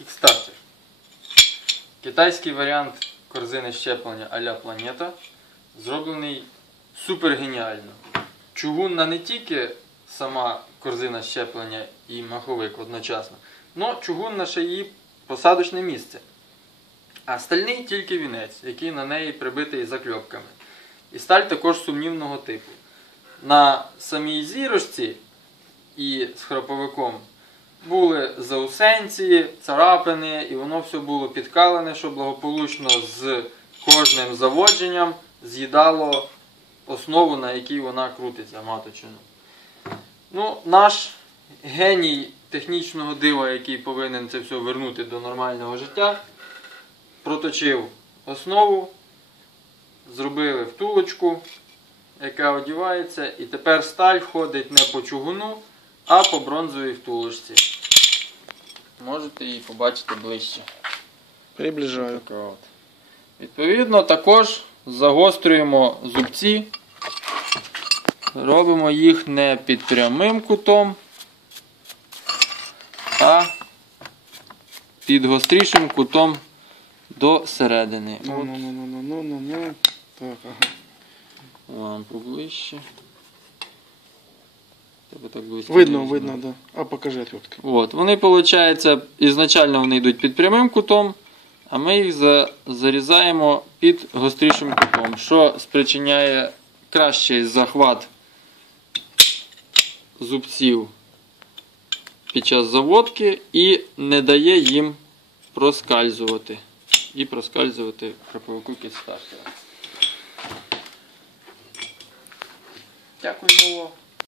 Kickstarter. Китайський варіант корзини щеплення а-ля Планета зроблений супер геніально. Чугунна не тільки сама корзина щеплення і маховик одночасно, але чугунна ще її посадочне місце. А стальний тільки вінець, який на неї прибитий закльопками. І сталь також сумнівного типу. На самій зірочці і з храповиком були заусенці, царапини, і воно все було підкалене, що благополучно з кожним заводженням з'їдало основу, на якій вона крутиться, маточину. Ну, наш геній технічного дива, який повинен це все вернути до нормального життя, проточив основу, зробили втулочку, яка одівається, і тепер сталь ходить не по чугуну, а по бронзовій втулочці. Можете її побачити ближче. Приближаю. Відповідно, також загострюємо зубці. Робимо їх не під прямим кутом, а під гострішим кутом до середини. Ну. Так, ага. Вам поближче. Тебе так близько. Видно, да. А покажи отвертки. От, вони, виходить, ізначально вони йдуть під прямим кутом, а ми їх зарізаємо під гострішим кутом, що спричиняє кращий захват зубців під час заводки і не дає їм проскальзувати. І проскальзувати храповику Kickstarter. Дякую.